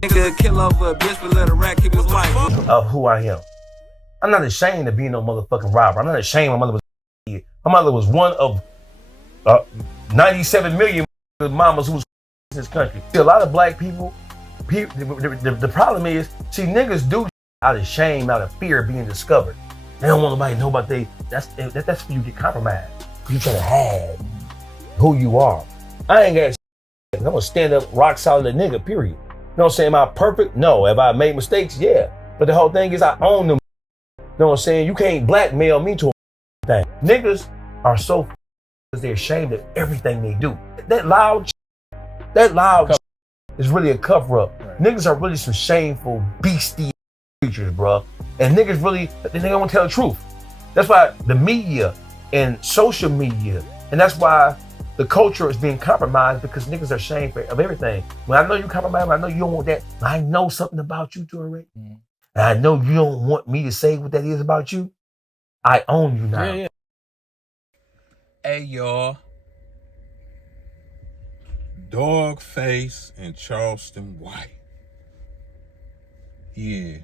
Nigga kill over a bitch but let a rat keep his wife. Of who I am. I'm not ashamed of being no motherfucking robber. I'm not ashamed my mother was my mother was one of 97 million mamas who was in this country. See, a lot of black people, the problem is, see, niggas do out of shame, out of fear of being discovered. They don't want nobody to know about that's when you get compromised. You try to hide who you are. I ain't got I'm gonna stand up rock solid a nigga, period. You know what I'm saying? Am I perfect? No. Have I made mistakes? Yeah. But the whole thing is I own them. You know what I'm saying? You can't blackmail me to a thing. Niggas are so because they're ashamed of everything they do. That loud is really a cover-up. Right. Niggas are really some shameful, beastie creatures, bro. And niggas really, they don't want to tell the truth. That's why the media and social media, and that's why the culture is being compromised, because niggas are ashamed of everything. When I know you compromise, I know you don't want that. I know something about you, Torre. And I know you don't want me to say what that is about you. I own you now. Yeah. Hey, y'all. Dogface and Charleston White. Yeah.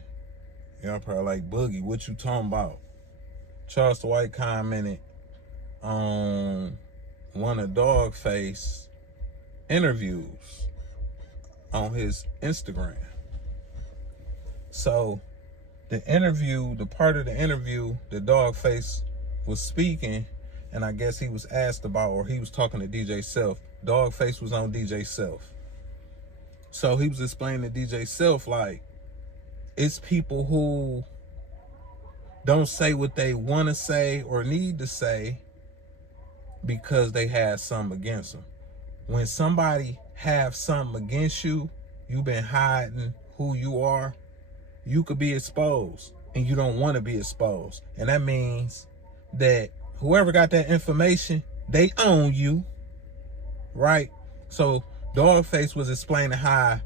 Y'all probably like, Boogie, what you talking about? Charleston White commented on one of Dawgface interviews on his Instagram. So the part of the interview that Dawgface was speaking, and I guess he was asked about, or he was talking to DJ Self. Dawgface was on DJ Self. So he was explaining to DJ Self, like, it's people who don't say what they want to say or need to say because they have something against them. When somebody have something against you, you've been hiding who you are, you could be exposed, and you don't want to be exposed. And that means that whoever got that information, they own you, right? So Dawgface was explaining how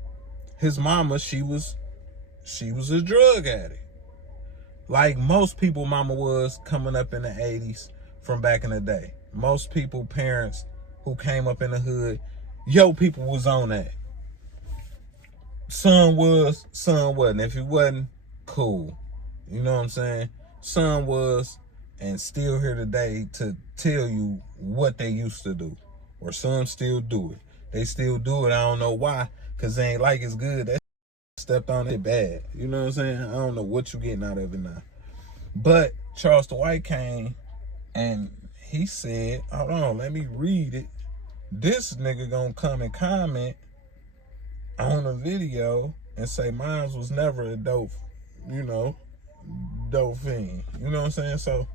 his mama, she was a drug addict. Like most people mama was coming up in the 80s from back in the day. Most people, parents who came up in the hood, people was on that. Son was, son wasn't. If he wasn't, cool. You know what I'm saying? Son was, and still here today to tell you what they used to do. Or some still do it. They still do it. I don't know why. Because they ain't like it's good. That stepped on it bad. You know what I'm saying? I don't know what you getting out of it now. But Charleston White came and he said, hold on, let me read it. This nigga gonna come and comment on a video and say mine was never a dope, dope fiend. You know what I'm saying? So,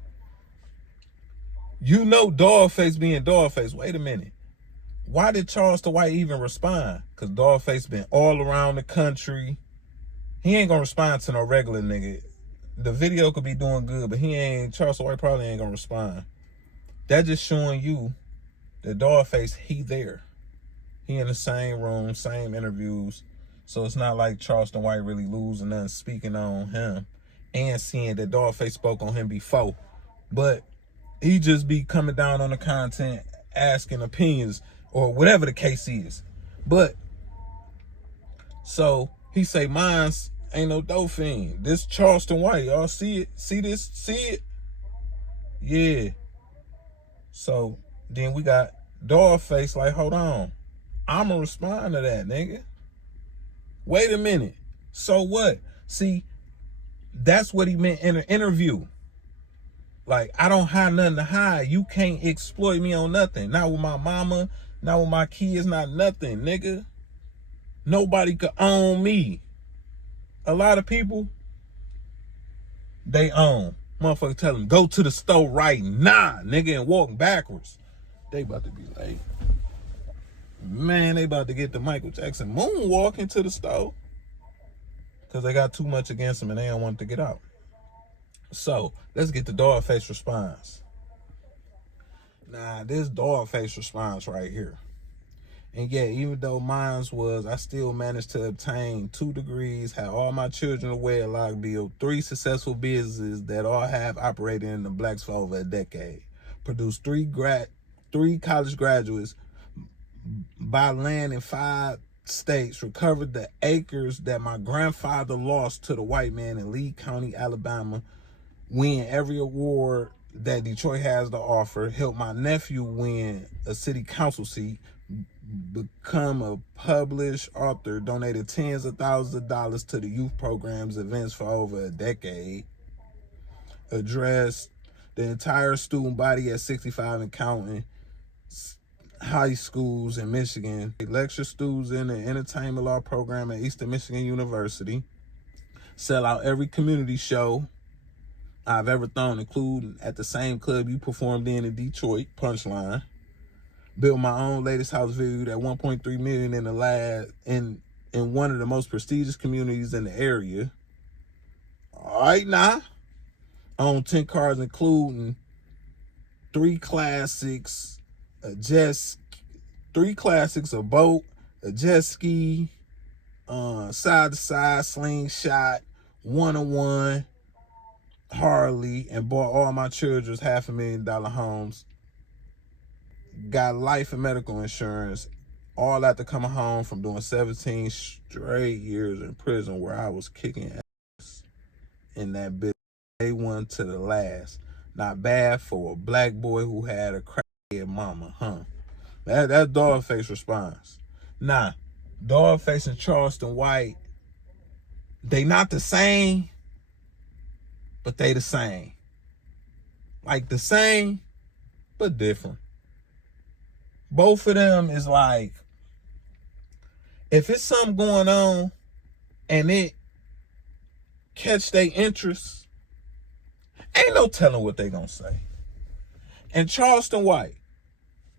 Dawgface being Dawgface. Wait a minute. Why did Charleston White even respond? Because Dawgface been all around the country. He ain't gonna respond to no regular nigga. The video could be doing good, but Charleston White probably ain't gonna respond. That just showing you that Dawgface, he there. He in the same room, same interviews. So it's not like Charleston White really losing nothing speaking on him and seeing that Dawgface spoke on him before. But he just be coming down on the content, asking opinions, or whatever the case is. But, so he say, mine's ain't no dope fiend. This Charleston White, y'all see it? See this? See it? Yeah. So then we got Dawgface like, hold on. I'ma respond to that, nigga. Wait a minute. So what? See, that's what he meant in an interview. Like, I don't have nothing to hide. You can't exploit me on nothing. Not with my mama, not with my kids, not nothing, nigga. Nobody could own me. A lot of people, they own. Motherfucker tell them, go to the store right now, nigga, and walk backwards. They about to be late. Man, they about to get the Michael Jackson moonwalking to the store. Because they got too much against them and they don't want to get out. So, let's get the Dawgface response. Nah, this Dawgface response right here. And yeah, even though mine was, I still managed to obtain 2 degrees, had all my children a wedlock, built 3 successful businesses that all have operated in the blacks for over a decade, produced 3 college graduates, buy land in 5 states recovered the acres that my grandfather lost to the white man in Lee County, Alabama, win every award that Detroit has to offer, helped my nephew win a city council seat, become a published author, donated tens of thousands of dollars to the youth programs events for over a decade, addressed the entire student body at 65 and counting high schools in Michigan, lecture students in the entertainment law program at Eastern Michigan University, sell out every community show I've ever thrown, including at the same club you performed in Detroit, Punchline, built my own latest house valued at $1.3 million in the last in one of the most prestigious communities in the area. All right, now I own 10 cars, including 3 classics, a boat, a jet ski, side to side, slingshot, 101, Harley, and bought all my children's $500,000 homes. Got life and medical insurance, all after coming home from doing 17 straight years in prison where I was kicking ass in that business, day one to the last. Not bad for a black boy who had a crackhead mama, huh? That's Dawgface response. Nah, Dawgface and Charleston White, they not the same, but they the same. Like the same, but different. Both of them is like, if it's something going on and it catch their interest, ain't no telling what they gonna say. And Charleston White,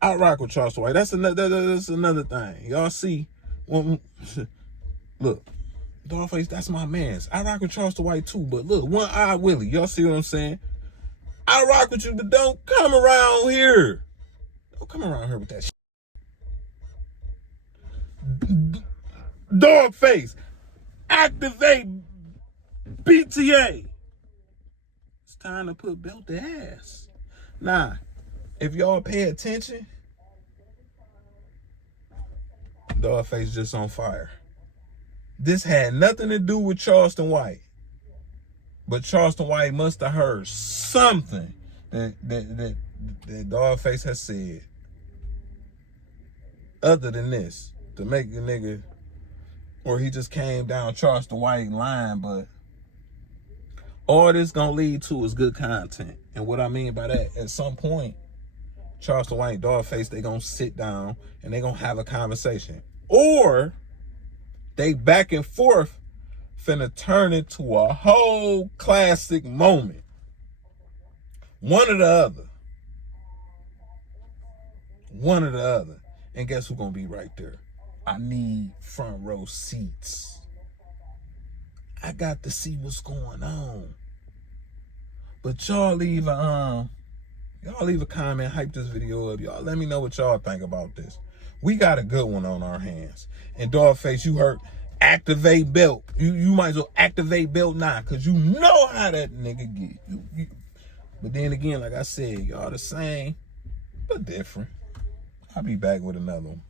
I rock with Charleston White. That's another thing. Y'all see, look, Dawgface, that's my man's. I rock with Charleston White too, but look, One Eye Willie, y'all see what I'm saying? I rock with you, but don't come around here. Don't come around here with that shit. Dawgface, activate BTA. It's time to put belt to ass. Nah, if y'all pay attention, Dawgface just on fire. This had nothing to do with Charleston White, but Charleston White must have heard something that Dawgface has said, other than this, to make the nigga, or he just came down Charleston White line. But all this gonna lead to is good content. And what I mean by that, at some point, Charleston White and Dawgface, they gonna sit down and they gonna have a conversation. Or they back and forth finna turn into a whole classic moment. One or the other. One or the other. And guess who's gonna be right there? I need front row seats. I got to see what's going on. But y'all leave a comment, hype this video up. Y'all let me know what y'all think about this. We got a good one on our hands. And Dawgface, you heard activate belt. You might as well activate belt now, because you know how that nigga get. But then again, like I said, y'all the same, but different. I'll be back with another one.